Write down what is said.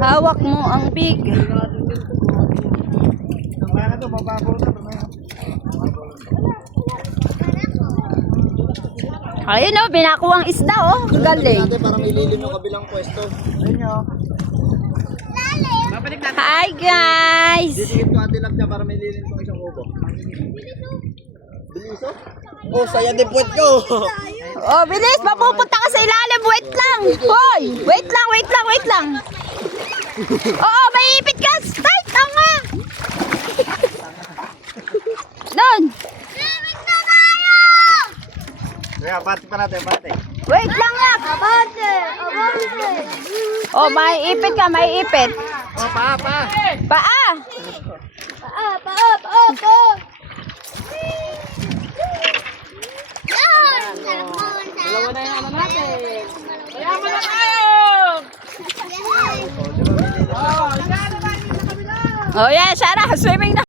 Hawak mo ang big. Ayun o, binakuwang isda o. Galing. Para may lilim yung kabilang pwesto. Ayun nyo. Hi guys! Didikit ko ate lang niya para may lilim yung isang kubo. Bilis oh. Oh, saya din puwet ko. Oh, bilis! Mapupunta ka sa ilalim! Wait lang! Hoy! Wait lang, wait lang, wait lang! Oo, may ipit ka! Ay, tanga! Doon! Kaya, pati pa natin, pati. Wait lang nga! Oh, may ipit ka, may ipit. Oh, pa. Paa! Dalawa na yung ano natin. Yaman na tayo! Oh, yeah, Sarah, swimming na.